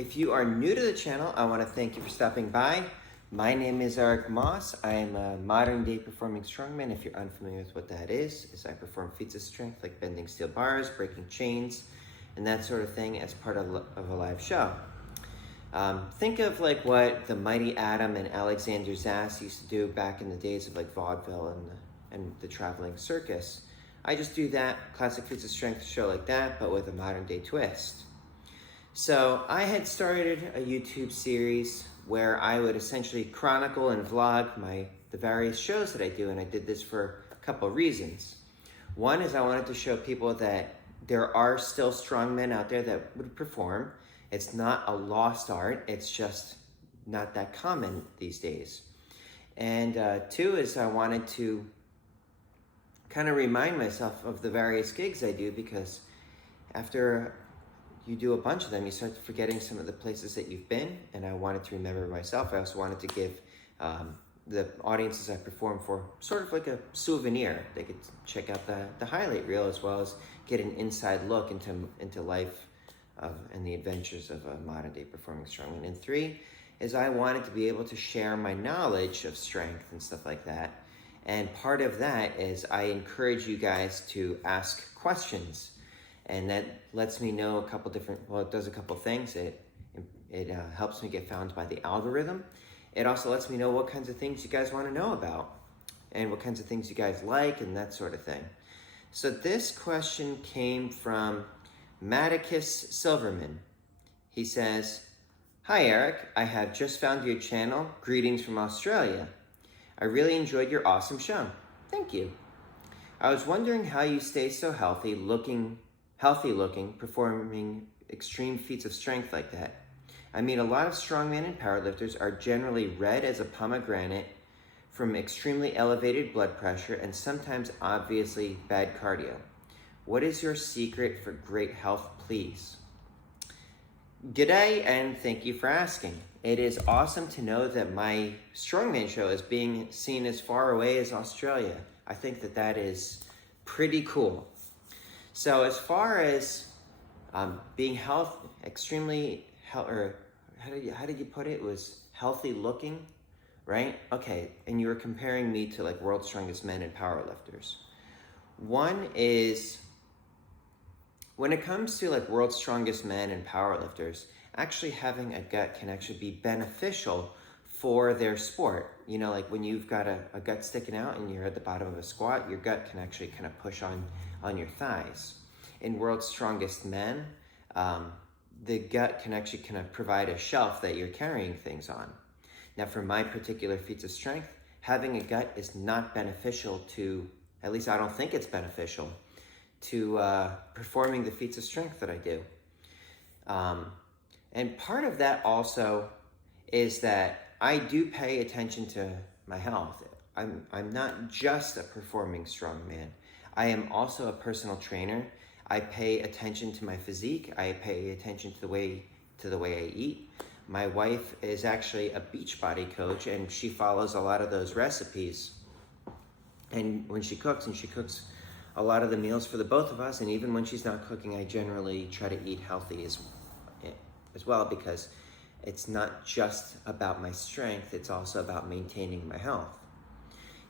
If you are new to the channel, I want to thank you for stopping by. My name is Eric Moss. I am a modern day performing strongman. If you're unfamiliar with what that is I perform feats of strength like bending steel bars, breaking chains, and that sort of thing as part of a live show. Think of like what the Mighty Atom and Alexander Zass used to do back in the days of like vaudeville and the traveling circus. I just do that classic feats of strength show like that, but with a modern day twist. So I had started a YouTube series where I would essentially chronicle and vlog the various shows that I do, and I did this for a couple of reasons. One is I wanted to show people that there are still strong men out there that would perform. It's not a lost art, it's just not that common these days. And two is I wanted to kind of remind myself of the various gigs I do, because after you do a bunch of them, you start forgetting some of the places that you've been, and I wanted to remember myself. I also wanted to give the audiences I perform for sort of like a souvenir. They could check out the highlight reel as well as get an inside look into life and the adventures of a modern day performing strongman. And three is I wanted to be able to share my knowledge of strength and stuff like that. And part of that is I encourage you guys to ask questions. And that lets me know it does a couple things. It helps me get found by the algorithm. It also lets me know what kinds of things you guys want to know about and what kinds of things you guys like and that sort of thing. So this question came from Maticus Silverman. He says, "Hi Eric, I have just found your channel. Greetings from Australia. I really enjoyed your awesome show. Thank you. I was wondering how you stay so healthy looking, performing extreme feats of strength like that. I mean, a lot of strongmen and powerlifters are generally red as a pomegranate from extremely elevated blood pressure and sometimes obviously bad cardio. What is your secret for great health, please?" G'day, and thank you for asking. It is awesome to know that my strongman show is being seen as far away as Australia. I think that is pretty cool. So as far as being extremely or how did you put it? It was healthy looking, right? Okay, and you were comparing me to like world's strongest men and powerlifters. One is, when it comes to like world's strongest men and powerlifters, actually having a gut can actually be beneficial for their sport. You know, like when you've got a gut sticking out and you're at the bottom of a squat, your gut can actually kind of push on your thighs. In world's strongest men, the gut can actually kind of provide a shelf that you're carrying things on. Now for my particular feats of strength, having a gut is not beneficial to, at least I don't think it's beneficial to performing the feats of strength that I do. And part of that also is that I do pay attention to my health. I'm not just a performing strongman. I am also a personal trainer. I pay attention to my physique. I pay attention to the way I eat. My wife is actually a Beachbody coach, and she follows a lot of those recipes. And when she cooks a lot of the meals for the both of us, and even when she's not cooking, I generally try to eat healthy as well, because it's not just about my strength, it's also about maintaining my health.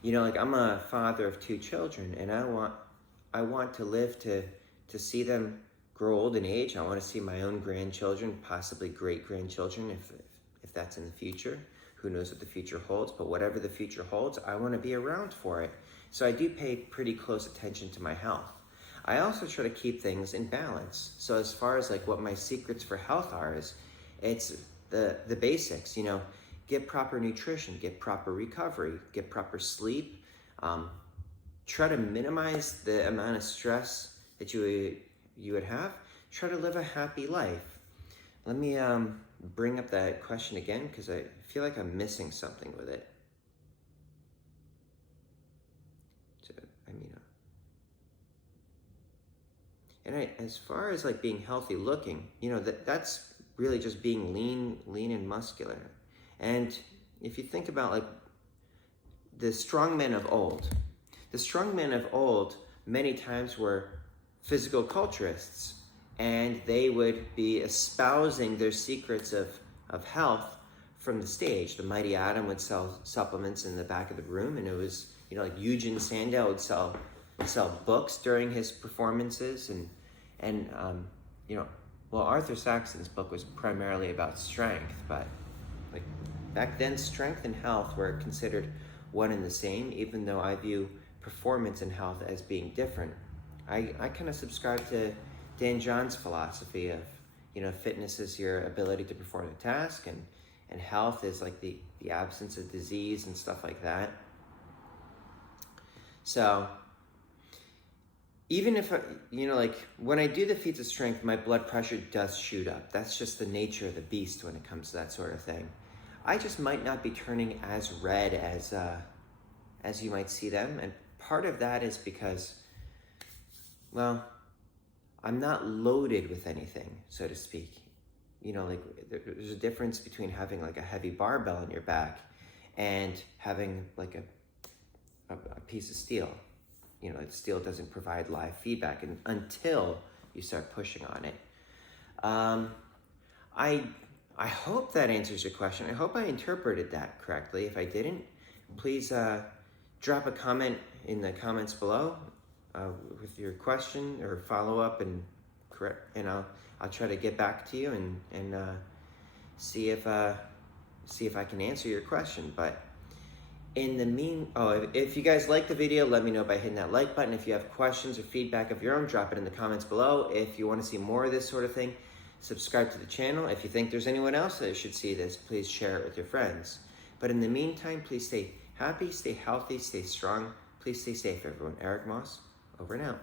You know, like I'm a father of 2 children, and I want to live to see them grow old in age. I want to see my own grandchildren, possibly great-grandchildren, if that's in the future. Who knows what the future holds, but whatever the future holds, I want to be around for it. So I do pay pretty close attention to my health. I also try to keep things in balance. So as far as like what my secrets for health are, it's the basics, you know, get proper nutrition, get proper recovery, get proper sleep, try to minimize the amount of stress that you would have, try to live a happy life. Let me bring up that question again, because I feel like I'm missing something with it. As far as like being healthy looking, you know, that's really just being lean and muscular. And if you think about like the strongmen of old many times were physical culturists, and they would be espousing their secrets of health from the stage. The Mighty Atom would sell supplements in the back of the room, and it was, you know, like Eugen Sandow would sell books during his performances, and you know, well, Arthur Saxon's book was primarily about strength, but like back then, strength and health were considered one and the same, even though I view performance and health as being different. I kind of subscribe to Dan John's philosophy of, you know, fitness is your ability to perform a task, and health is like the absence of disease and stuff like that. So even if, you know, like when I do the feats of strength, my blood pressure does shoot up. That's just the nature of the beast when it comes to that sort of thing. I just might not be turning as red as you might see them. And part of that is because, well, I'm not loaded with anything, so to speak. You know, like there's a difference between having like a heavy barbell on your back and having like a piece of steel. You know, steel doesn't provide live feedback until you start pushing on it. I hope that answers your question. I hope I interpreted that correctly. If I didn't, please drop a comment in the comments below with your question or follow up, and I'll try to get back to you and see if I can answer your question. But in the if you guys like the video, let me know by hitting that like button. If you have questions or feedback of your own, drop it in the comments below. If you want to see more of this sort of thing, subscribe to the channel. If you think there's anyone else that should see this, please share it with your friends. But in the meantime, please stay happy, stay healthy, stay strong. Please stay safe, everyone. Eric Moss, over and out.